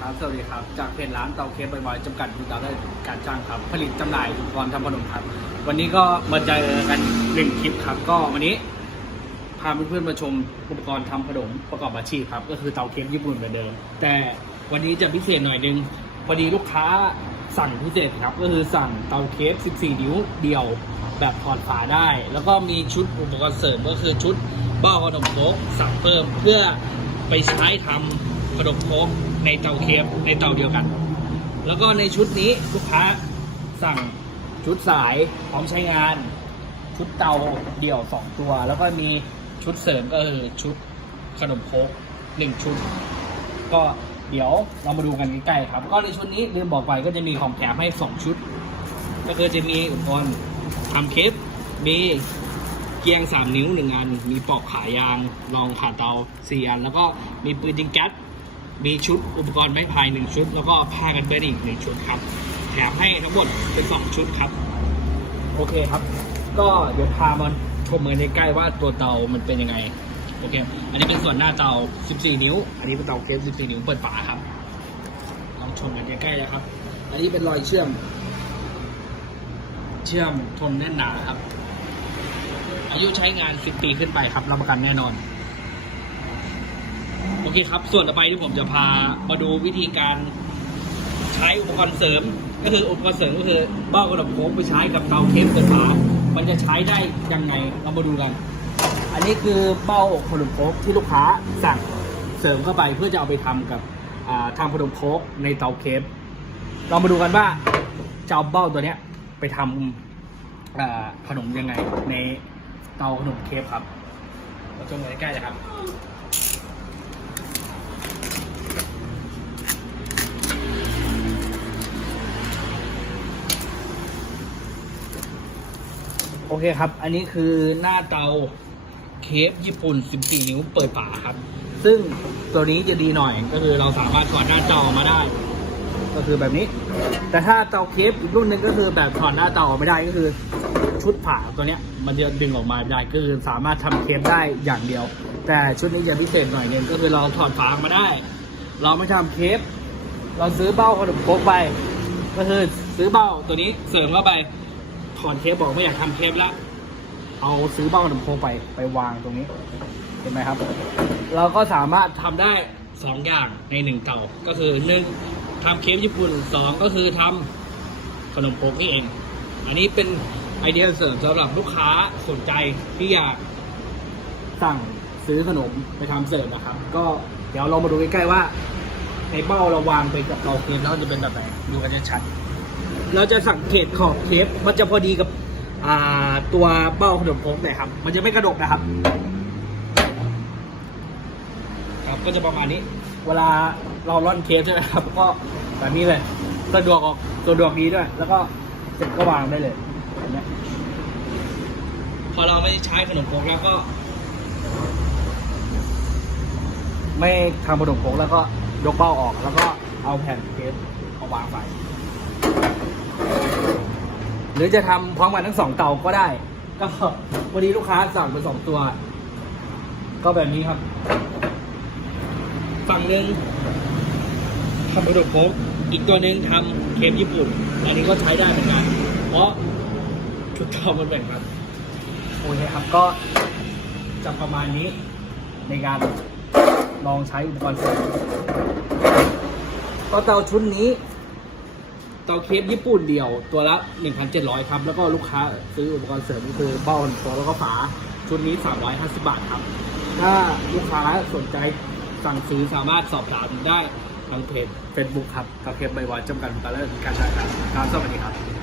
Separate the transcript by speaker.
Speaker 1: ครับ สวัสดีครับ จากเพจร้านเตาเคฟบ่อยๆจำกัดบุญตาและการจ้างครับ ผลิตจำหน่ายอุปกรณ์ทำขนมครับ วันนี้ก็มาเจอกันหนึ่งคลิปครับ ก็วันนี้พาเพื่อนๆมาชมอุปกรณ์ทำขนมประกอบอาชีพครับ ก็คือเตาเคฟญี่ปุ่นเหมือนเดิม แต่วันนี้จะพิเศษหน่อยนึงพอดีลูกค้าสั่งพิเศษครับ ก็คือสั่งเตาเคฟ14 นิ้วเดียวแบบถอดฝาได้ แล้วก็มีชุดอุปกรณ์เสริมก็คือชุดบ้าขนมโคกสั่งเพิ่มเพื่อไปใช้ทำขนมโคก ในเตาเคฟในเตาเดียวกัน แล้วก็ในชุดนี้ลูกค้าสั่งชุดสายพร้อมใช้งาน ชุดเตาเดี่ยวสองตัว แล้วก็มีชุดเสริมก็คือชุดขนมโคกหนึ่งชุด ก็เดี๋ยวเรามาดูกันใกล้ๆครับ ก็ในชุดนี้ลืมบอกไปก็จะมีของแถมให้สองชุด ก็คือจะมีอุปกรณ์ทำเคปมีเกียงสามนิ้วหนึ่งอัน มีปอกขายางรองขาเตาสี่อัน แล้วก็มีปืนยิงแก๊ส มีชุดอุปกรณ์ไม้พายหนึ่งชุด แล้วก็ผ้ากันเปื้อนอีกหนึ่งชุดครับ แถมให้ทั้งหมดเป็นสองชุดครับ โอเคครับ ก็เดี๋ยวพามาชมกันใกล้ว่าตัวเตามันเป็นยังไง โอเค อันนี้เป็นส่วนหน้าเตา 14 นิ้ว อันนี้เป็นเตาเคฟ14 นิ้วเปิดฝาครับ ลองชมกันใกล้ๆนะครับ อันนี้เป็นรอยเชื่อม เชื่อมทนแน่นหนาครับ อายุใช้งาน 10 ปีขึ้นไปครับ รับประกันแน่นอน อเคครับ ส่วนต่อไปที่ผมจะพามาดูวิธีการใช้อุปกรณ์เสริม ก็คืออุปกรณ์เสริมก็คือเบ้ากระดกโค้งไปใช้กับเตาเค้กไฟฟ้ามันจะใช้ได้ยังไงเรามาดูกัน อันนี้คือเบ้าขนมโค้กที่ลูกค้าสั่งเสริมเข้าไปเพื่อจะเอาไปทำกับทำขนมโค้กในเตาเค้กเรามาดูกันว่าจะเอาเบ้าตัวเนี้ยไปทำอ่าขนมยังไงในเตาขนมเค้กครับเราชมกันใกล้ๆเลยครับ โอเคครับ อันนี้คือหน้าเตาเคฟญี่ปุ่น 14 นิ้วเปิดฝาครับ ซึ่งตัวนี้จะดีหน่อยก็คือเราสามารถถอดหน้าเตาออกมาได้ ก็คือแบบนี้ แต่ถ้าเตาเคฟอีกรุ่นหนึ่งก็คือแบบถอดหน้าเตาออกไม่ได้ก็คือชุดฝาตัวเนี้ยมันจะดึงออกมาได้ก็คือสามารถทำเคฟได้อย่างเดียว แต่ชุดนี้จะพิเศษหน่อยนึงก็คือเราถอดฝามาได้ เราไม่ทำเคฟเราซื้อเบ้าขนมโครกไป ก็คือซื้อเบ้าตัวนี้เสริมเข้าไป ถอนเทปบอกไม่อยากทำเทปแล้ว เอาซื้อเบ้าขนมโคงไปไปวางตรงนี้ เห็นไหมครับ เราก็สามารถทำได้สองอย่างในหนึ่งเตาก็คือหนึ่งทำเค้กญี่ปุ่นสองก็คือทำขนมโคกนี่เอง อันนี้เป็นไอเดียเสริมสำหรับลูกค้าสนใจที่อยากสั่งซื้อขนมไปทำเสริมนะครับ ก็เดี๋ยวเรามาดูใกล้ๆว่า ในเบ้าเราวางไปกับเตาเค้กแล้วจะเป็นแบบไหนดูกันชัดๆ เราจะสังเกตขอบเทปมันจะพอดีกับอ่าตัวเบ้าขนมโค้งเลยครับ มันจะไม่กระดกนะครับ ครับก็จะประมาณนี้ เวลาเราร่อนเทปใช่ไหมครับ ก็แบบนี้เลยสะดวกออกสะดวกดีด้วย แล้วก็เสร็จก็วางได้เลยแบบเนี้ยพอเราไม่ใช้ขนมโค้งแล้วก็ ไม่ทำขนมโค้งแล้วก็ยกเบ้าออกแล้วก็เอาแผ่นเทปเอาวางไป หรือจะทำพร้อมกันทั้งสองเตาก็ได้ ก็วันนี้ลูกค้าสั่งไปสองตัว ก็แบบนี้ครับ ฝั่งหนึ่งทำขนมโคกอีกตัวหนึ่งทำเค้กญี่ปุ่น อันนี้ก็ใช้ได้เหมือนกัน เพราะชุดเตามันแบ่งกันโอเคครับก็จะประมาณนี้ในการลองใช้อุปกรณ์เสริมก็เตาชุดนี้ เตาเคปญี่ปุ่นเดียวตัวละ 1,700 ครับ แล้วก็ลูกค้าซื้ออุปกรณ์เสริมก็คือเบ้าหนตัวแล้วก็ฝาชุดนี้ 350 บาทครับ ถ้าลูกค้าสนใจสั่งซื้อสามารถสอบถามได้ทางเพจ Facebook ครับกับเคปใบวาจำกัดการและการใช้ครับครับสวัสดีครับ